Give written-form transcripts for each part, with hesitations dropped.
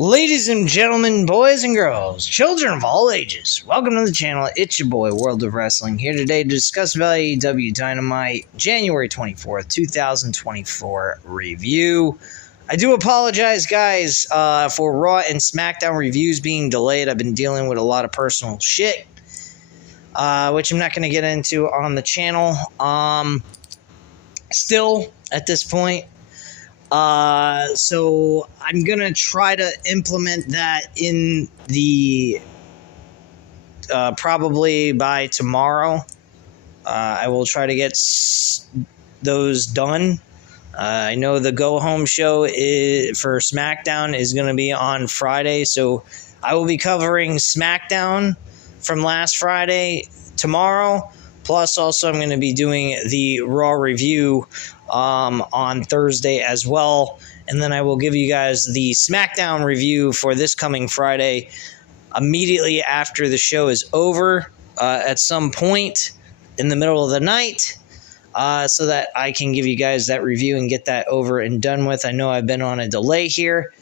Ladies and gentlemen, boys and girls, children of all ages, welcome to the channel. It's your boy, World of Wrestling, here today to discuss AEW Dynamite January 24th, 2024 review. I do apologize, guys, for Raw and SmackDown reviews being delayed. I've been dealing with a lot of personal shit, which I'm not going to get into on the channel. Still, at this point, so I'm gonna try to implement that in the probably by tomorrow. I will try to get those done. I know the go home show for SmackDown is going to be on Friday, so I will be covering SmackDown from last Friday tomorrow. Plus, also, I'm going to be doing the Raw review on Thursday as well. And then I will give you guys the SmackDown review for this coming Friday immediately after the show is over at some point in the middle of the night so that I can give you guys that review and get that over and done with. I know I've been on a delay here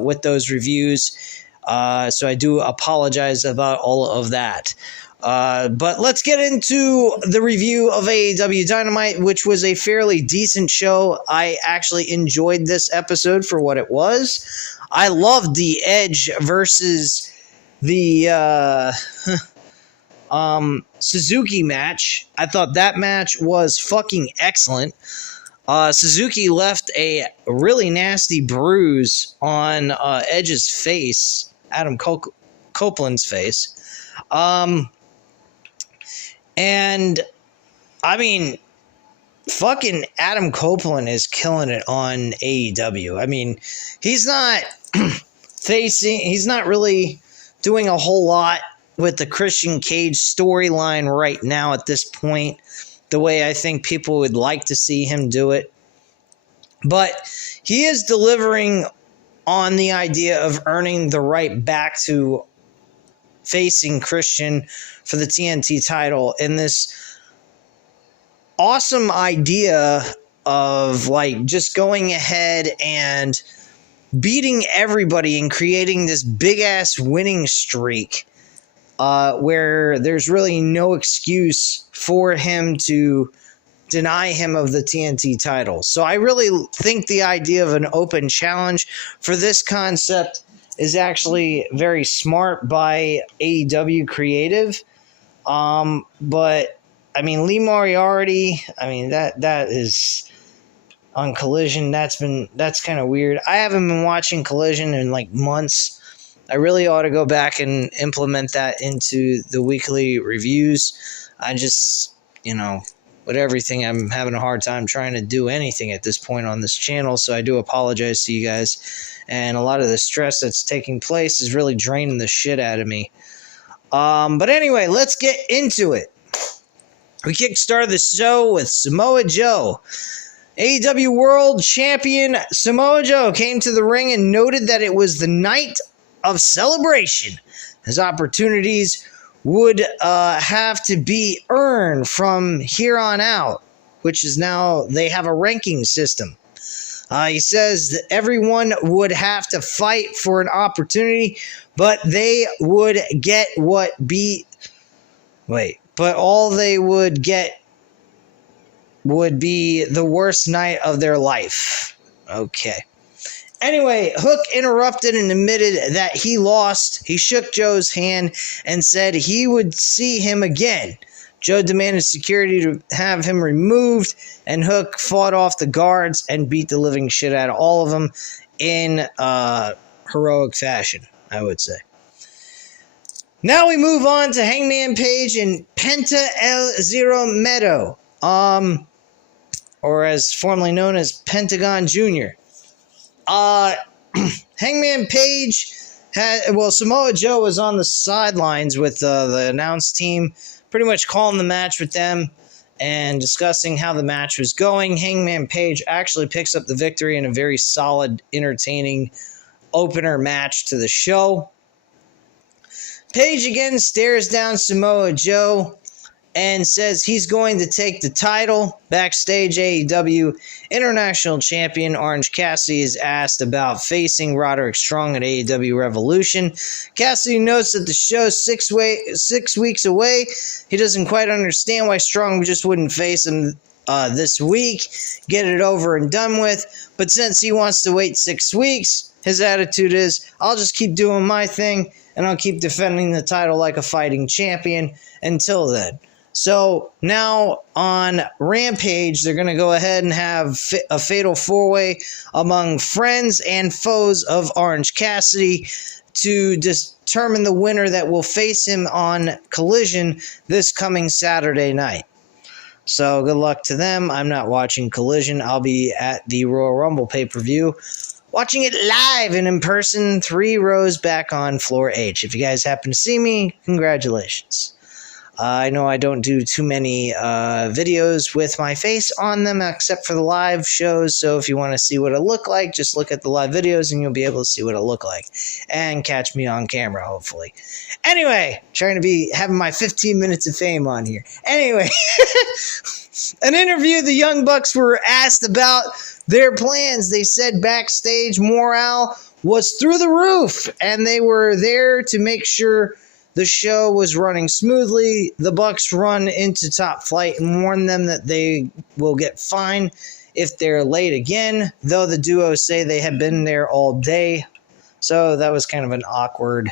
with those reviews, so I do apologize about all of that. But let's get into the review of AEW Dynamite, which was a fairly decent show. I actually enjoyed this episode for what it was. I loved the Edge versus the Suzuki match. I thought that match was fucking excellent. Suzuki left a really nasty bruise on Edge's face, Adam Copeland's face. And, I mean, fucking Adam Copeland is killing it on AEW. I mean, he's not he's not really doing a whole lot with the Christian Cage storyline right now at this point, the way I think people would like to see him do it. But he is delivering on the idea of earning the right back to facing Christian for the TNT title in this awesome idea of like just going ahead and beating everybody and creating this big ass winning streak where there's really no excuse for him to deny him of the TNT title. So I really think the idea of an open challenge for this concept is actually very smart by AEW Creative. But I mean, Lee Moriarty, I mean, that is on Collision. That's kind of weird. I haven't been watching Collision in like months. I really ought to go back and implement that into the weekly reviews. I just, with everything, I'm having a hard time trying to do anything at this point on this channel. So I do apologize to you guys. And a lot of the stress that's taking place is really draining the shit out of me. But anyway, let's get into it. We kickstarted the show with Samoa Joe. AEW World Champion Samoa Joe came to the ring and noted that it was the night of celebration. His opportunities would have to be earned from here on out, which is now they have a ranking system. He says that everyone would have to fight for an opportunity, but they would get but all they would get would be the worst night of their life. Okay. Anyway, Hook interrupted and admitted that he lost. He shook Joe's hand and said he would see him again. Joe demanded security to have him removed, and Hook fought off the guards and beat the living shit out of all of them in heroic fashion, I would say. Now we move on to Hangman Page and Penta El Zero Miedo, or as formerly known as Pentagon Jr. Hangman Page Samoa Joe was on the sidelines with the announce team, pretty much calling the match with them and discussing how the match was going. Hangman Page actually picks up the victory in a very solid, entertaining opener match to the show. Page again stares down Samoa Joe and says he's going to take the title. Backstage, AEW International Champion Orange Cassidy is asked about facing Roderick Strong at AEW Revolution. Cassidy notes that the show's 6 weeks away. He doesn't quite understand why Strong just wouldn't face him this week, get it over and done with. But since he wants to wait 6 weeks, his attitude is, I'll just keep doing my thing, and I'll keep defending the title like a fighting champion until then. So now on Rampage, they're going to go ahead and have a fatal four-way among friends and foes of Orange Cassidy to determine the winner that will face him on Collision this coming Saturday night. So good luck to them. I'm not watching Collision. I'll be at the Royal Rumble pay-per-view, watching it live and in person, 3 rows back on floor H. If you guys happen to see me, congratulations. I know I don't do too many videos with my face on them except for the live shows, so if you want to see what it looked like, just look at the live videos and you'll be able to see what it looked like and catch me on camera, hopefully. Anyway, trying to be having my 15 minutes of fame on here. Anyway, an interview, the Young Bucks were asked about their plans. They said backstage morale was through the roof, and they were there to make sure the show was running smoothly. The Bucks run into Top Flight and warn them that they will get fined if they're late again, though the duo say they have been there all day. So that was kind of an awkward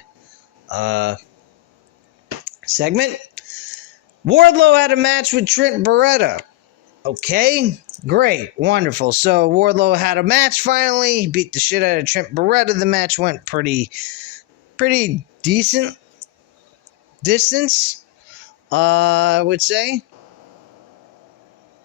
segment. Wardlow had a match with Trent Beretta. Okay, great, wonderful. So Wardlow had a match finally. He beat the shit out of Trent Beretta. The match went pretty decent distance, I would say.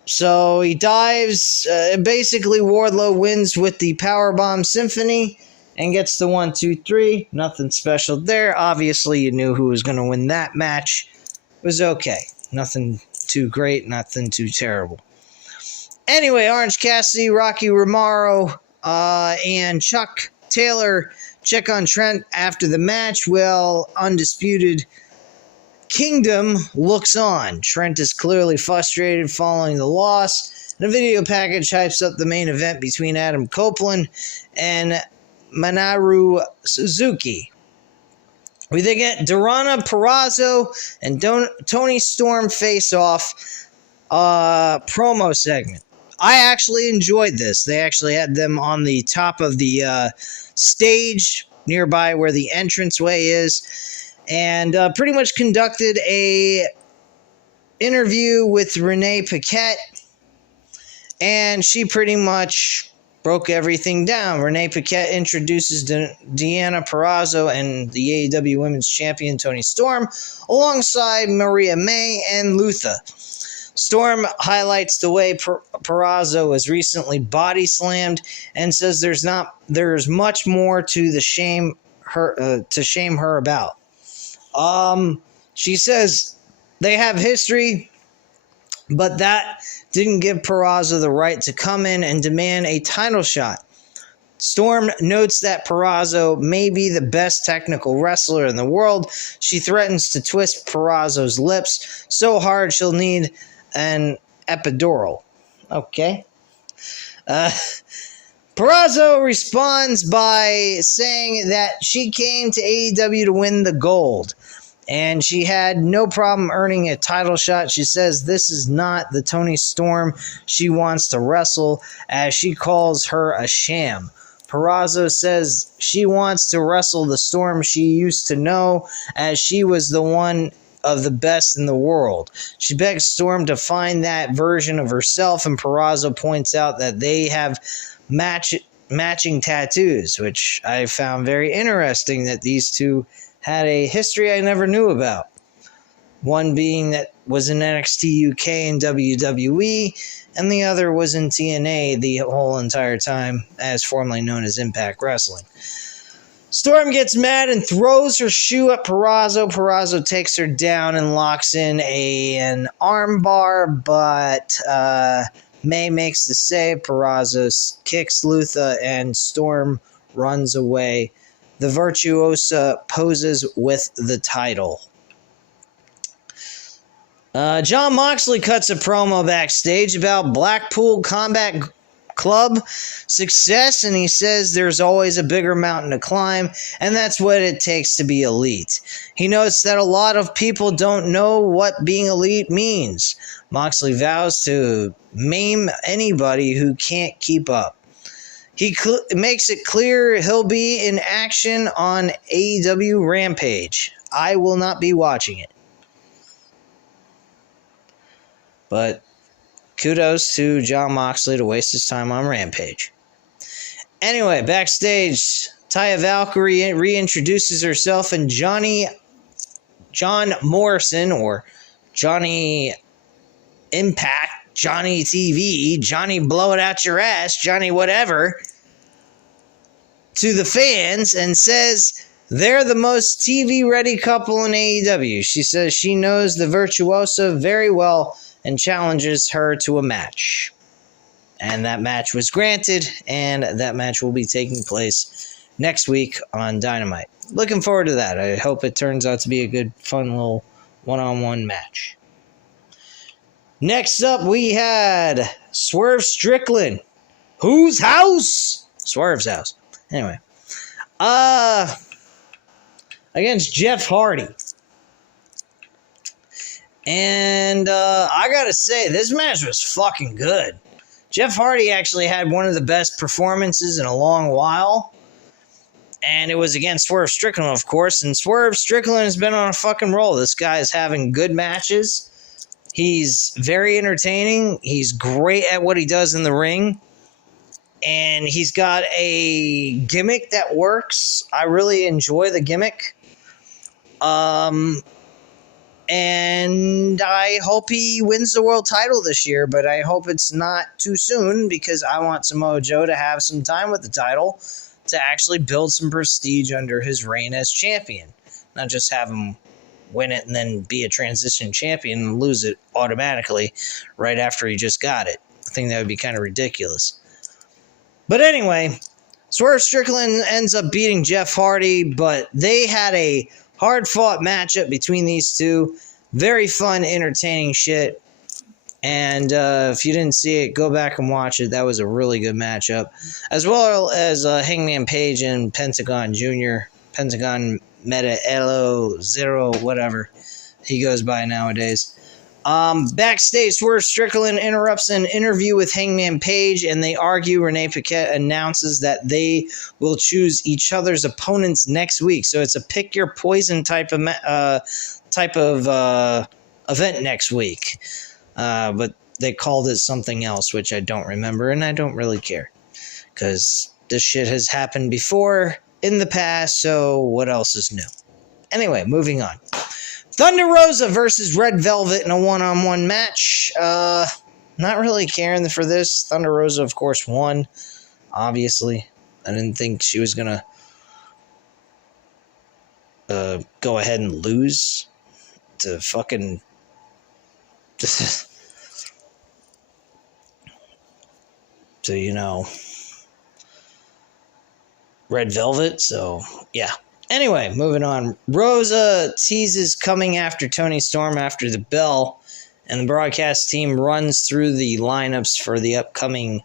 So he dives. Basically, Wardlow wins with the Powerbomb Symphony and gets the 1, 2, 3. Nothing special there. Obviously, you knew who was going to win that match. It was okay. Nothing too great, nothing too terrible. Anyway, Orange Cassidy, Rocky Romero, and Chuck Taylor check on Trent after the match. Well, Undisputed Kingdom looks on. Trent is clearly frustrated following the loss. The video package hypes up the main event between Adam Copeland and Minoru Suzuki. We then get Deonna Purrazzo and Toni Storm face-off promo segment. I actually enjoyed this. They actually had them on the top of the stage nearby where the entranceway is, and pretty much conducted a interview with Renee Paquette, and she pretty much broke everything down. Renee Paquette introduces Deonna Purrazzo and the AEW Women's Champion Toni Storm alongside Maria May and Luther. Storm highlights the way Purrazzo was recently body slammed and says there's much more to shame her about. She says they have history, but that didn't give Purrazzo the right to come in and demand a title shot. Storm notes that Purrazzo may be the best technical wrestler in the world. She threatens to twist Purrazzo's lips so hard she'll need an epidural. Okay. Purrazzo responds by saying that she came to AEW to win the gold, and she had no problem earning a title shot. She says this is not the Toni Storm she wants to wrestle, as she calls her a sham. Purrazzo says she wants to wrestle the Storm she used to know, as she was the one of the best in the world. She begs Storm to find that version of herself, and Purrazzo points out that they have matching tattoos, which I found very interesting that these two had a history I never knew about. One being that was in NXT UK and WWE, and the other was in TNA the whole entire time, as formerly known as Impact Wrestling. Storm gets mad and throws her shoe at Purrazzo. Purrazzo takes her down and locks in an armbar, but May makes the save. Purrazzo kicks Luther and Storm runs away. The Virtuosa poses with the title. John Moxley cuts a promo backstage about Blackpool Combat Club success, and he says there's always a bigger mountain to climb, and that's what it takes to be elite. He notes that a lot of people don't know what being elite means. Moxley vows to maim anybody who can't keep up. He makes it clear he'll be in action on AEW Rampage. I will not be watching it. But kudos to John Moxley to waste his time on Rampage. Anyway, backstage, Taya Valkyrie reintroduces herself, and John Morrison, or Johnny Impact, Johnny TV, Johnny Blow It Out Your Ass, Johnny whatever, to the fans and says they're the most TV-ready couple in AEW. She says she knows the Virtuosa very well and challenges her to a match. And that match was granted, and that match will be taking place next week on Dynamite. Looking forward to that. I hope it turns out to be a good, fun little one-on-one match. Next up, we had Swerve Strickland. Whose house? Swerve's house. Anyway. Against Jeff Hardy. And I gotta say, this match was fucking good. Jeff Hardy actually had one of the best performances in a long while. And it was against Swerve Strickland, of course. And Swerve Strickland has been on a fucking roll. This guy is having good matches. He's very entertaining. He's great at what he does in the ring. And he's got a gimmick that works. I really enjoy the gimmick. And I hope he wins the world title this year, but I hope it's not too soon because I want Samoa Joe to have some time with the title to actually build some prestige under his reign as champion. Not just have him win it and then be a transition champion and lose it automatically right after he just got it. I think that would be kind of ridiculous. But anyway, Swerve Strickland ends up beating Jeff Hardy, but they had a hard-fought matchup between these two. Very fun, entertaining shit. And if you didn't see it, go back and watch it. That was a really good matchup. As well as Hangman Page and Pentagon Jr. Pentagon Meta Elo Zero, whatever he goes by nowadays. Backstage, Swerve Strickland interrupts an interview with Hangman Page, and they argue. Renee Paquette announces that they will choose each other's opponents next week. So it's a pick your poison type of event next week. But they called it something else, which I don't remember, and I don't really care. Because this shit has happened before in the past, so what else is new? Anyway, moving on. Thunder Rosa versus Red Velvet in a one-on-one match. Not really caring for this. Thunder Rosa, of course, won. Obviously. I didn't think she was going to go ahead and lose to fucking... to, you know... Red Velvet, so, yeah. Anyway, moving on. Rosa teases coming after Toni Storm after the bell, and the broadcast team runs through the lineups for the upcoming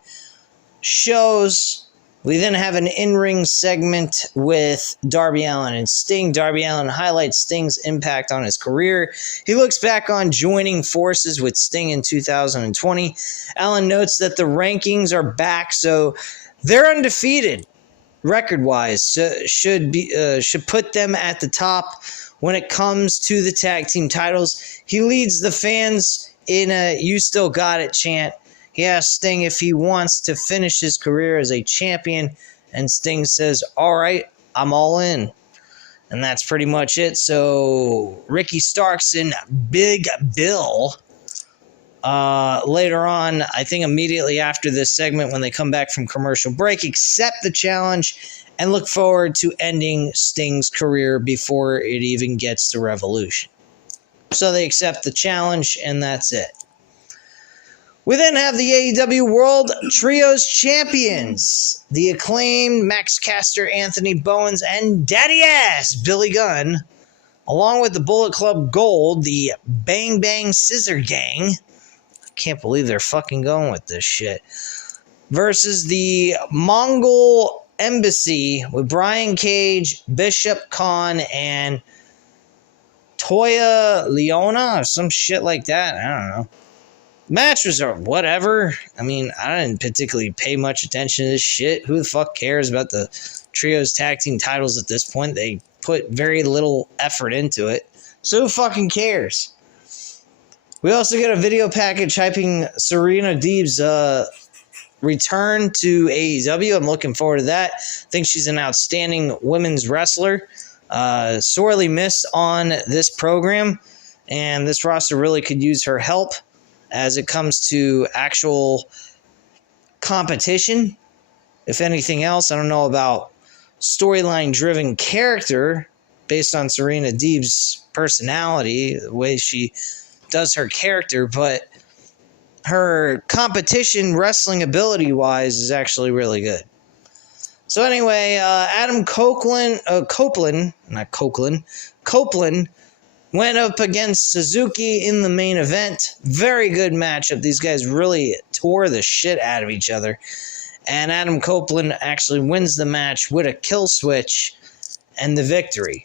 shows. We then have an in-ring segment with Darby Allin and Sting. Darby Allin highlights Sting's impact on his career. He looks back on joining forces with Sting in 2020. Allin notes that the rankings are back, so they're undefeated. Record-wise, should put them at the top when it comes to the tag team titles. He leads the fans in a "You Still Got It" chant. He asks Sting if he wants to finish his career as a champion, and Sting says, "All right, I'm all in." And that's pretty much it. So Ricky Starks and Big Bill later on, I think immediately after this segment when they come back from commercial break, accept the challenge and look forward to ending Sting's career before it even gets to Revolution. So they accept the challenge, and that's it. We then have the AEW World Trios Champions, the Acclaimed Max Caster, Anthony Bowens, and Daddy Ass Billy Gunn along with the Bullet Club Gold, the Bang Bang Scissor Gang. I can't believe they're fucking going with this shit. Versus the Mongol Embassy with Brian Cage, Bishop Khan, and Toya Leona or some shit like that. I don't know. Matches are whatever. I mean, I didn't particularly pay much attention to this shit. Who the fuck cares about the trios tag team titles at this point? They put very little effort into it. So who fucking cares? We also get a video package hyping Serena Deeb's return to AEW. I'm looking forward to that. I think she's an outstanding women's wrestler. Sorely missed on this program, and this roster really could use her help as it comes to actual competition. If anything else, I don't know about storyline-driven character based on Serena Deeb's personality, the way she does her character, but her competition wrestling ability-wise is actually really good. So anyway, Adam Copeland went up against Suzuki in the main event. Very good matchup. These guys really tore the shit out of each other. And Adam Copeland actually wins the match with a kill switch and the victory.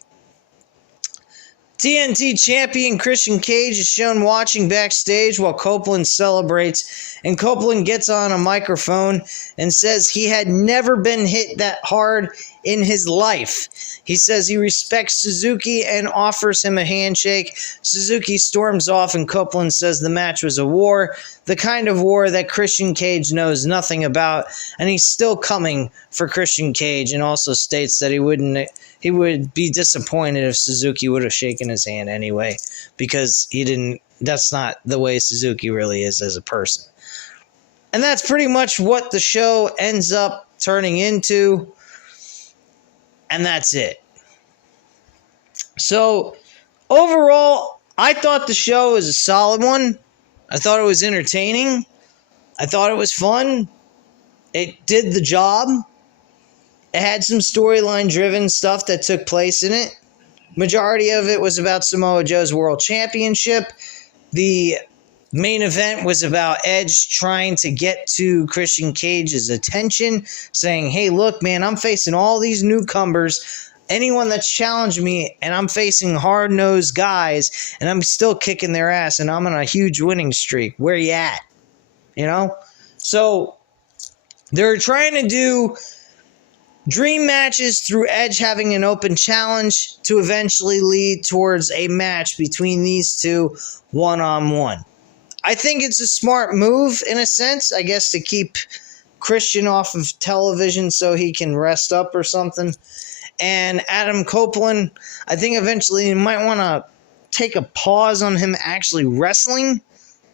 TNT champion Christian Cage is shown watching backstage while Copeland celebrates, and Copeland gets on a microphone and says he had never been hit that hard in his life. He says he respects Suzuki and offers him a handshake. Suzuki storms off and Copeland says the match was a war, the kind of war that Christian Cage knows nothing about, and he's still coming for Christian Cage, and also states that he would be disappointed if Suzuki would have shaken his hand anyway, because that's not the way Suzuki really is as a person. And that's pretty much what the show ends up turning into. And that's it. So, overall, I thought the show was a solid one. I thought it was entertaining. I thought it was fun. It did the job. It had some storyline-driven stuff that took place in it. Majority of it was about Samoa Joe's World Championship. The main event was about Edge trying to get to Christian Cage's attention, saying, hey, look, man, I'm facing all these newcomers, anyone that's challenged me, and I'm facing hard-nosed guys, and I'm still kicking their ass, and I'm on a huge winning streak. Where you at? You know? So, they're trying to do dream matches through Edge having an open challenge to eventually lead towards a match between these two one-on-one. I think it's a smart move in a sense, I guess, to keep Christian off of television so he can rest up or something. And Adam Copeland, I think eventually you might want to take a pause on him actually wrestling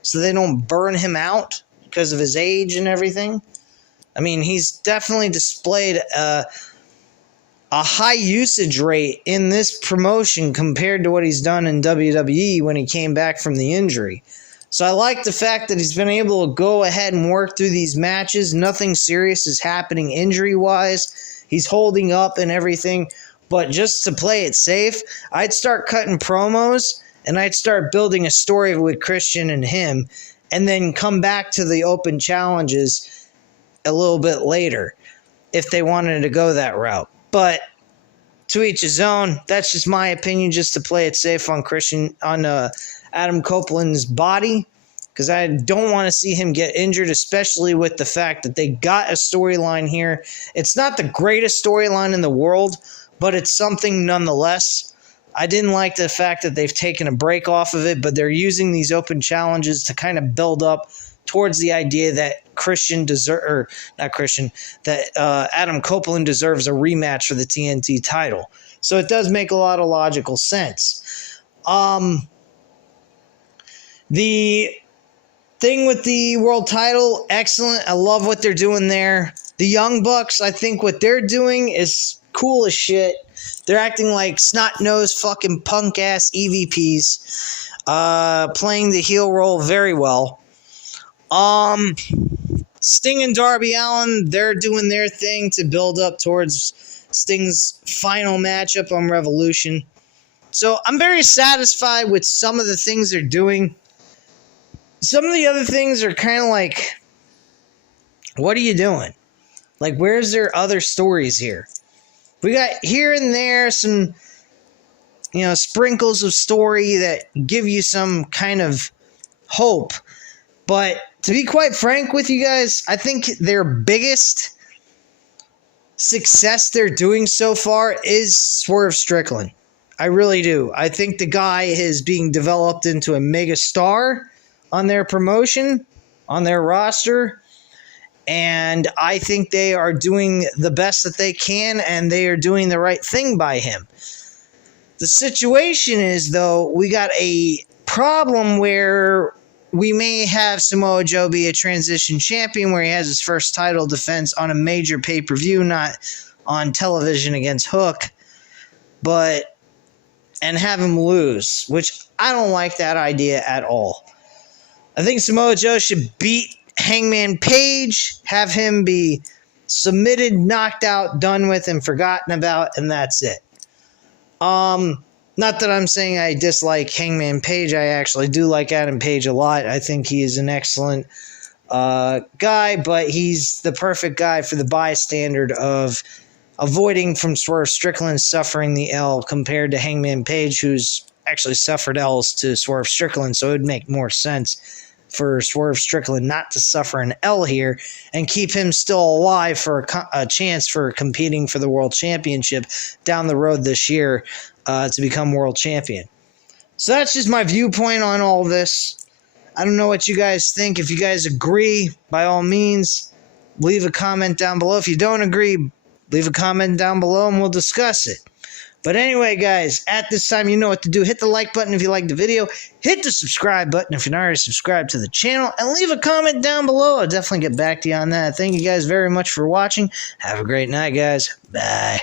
so they don't burn him out because of his age and everything. I mean, he's definitely displayed a high usage rate in this promotion compared to what he's done in WWE when he came back from the injury. So I like the fact that he's been able to go ahead and work through these matches. Nothing serious is happening injury-wise. He's holding up and everything. But just to play it safe, I'd start cutting promos and I'd start building a story with Christian and him and then come back to the open challenges a little bit later if they wanted to go that route. But to each his own. That's just my opinion, just to play it safe on Adam Copeland's body, because I don't want to see him get injured, especially with the fact that they got a storyline here. It's not the greatest storyline in the world, but it's something nonetheless. I didn't like the fact that they've taken a break off of it, but they're using these open challenges to kind of build up towards the idea that Adam Copeland deserves a rematch for the TNT title. So it does make a lot of logical sense. The thing with the world title, excellent. I love what they're doing there. The Young Bucks, I think what they're doing is cool as shit. They're acting like snot-nosed fucking punk-ass EVPs, playing the heel role very well. Sting and Darby Allin, they're doing their thing to build up towards Sting's final matchup on Revolution. So I'm very satisfied with some of the things they're doing. Some of the other things are kind of like, what are you doing? Like, where's their other stories here? We got here and there some, sprinkles of story that give you some kind of hope. But to be quite frank with you guys, I think their biggest success they're doing so far is Swerve Strickland. I really do. I think the guy is being developed into a mega star on their promotion, on their roster. And I think they are doing the best that they can, and they are doing the right thing by him. The situation is, though, we got a problem where we may have Samoa Joe be a transition champion where he has his first title defense on a major pay-per-view, not on television against Hook, and have him lose, which I don't like that idea at all. I think Samoa Joe should beat Hangman Page, have him be submitted, knocked out, done with, and forgotten about, and that's it. Not that I'm saying I dislike Hangman Page. I actually do like Adam Page a lot. I think he is an excellent guy, but he's the perfect guy for the bystander of avoiding from Swerve Strickland suffering the L compared to Hangman Page, who's actually suffered L's to Swerve Strickland, so it would make more sense for Swerve Strickland not to suffer an L here and keep him still alive for a chance for competing for the World Championship down the road this year to become World Champion. So that's just my viewpoint on all this. I don't know what you guys think. If you guys agree, by all means, leave a comment down below. If you don't agree, leave a comment down below and we'll discuss it. But anyway, guys, at this time, you know what to do. Hit the like button if you liked the video. Hit the subscribe button if you're not already subscribed to the channel. And leave a comment down below. I'll definitely get back to you on that. Thank you guys very much for watching. Have a great night, guys. Bye.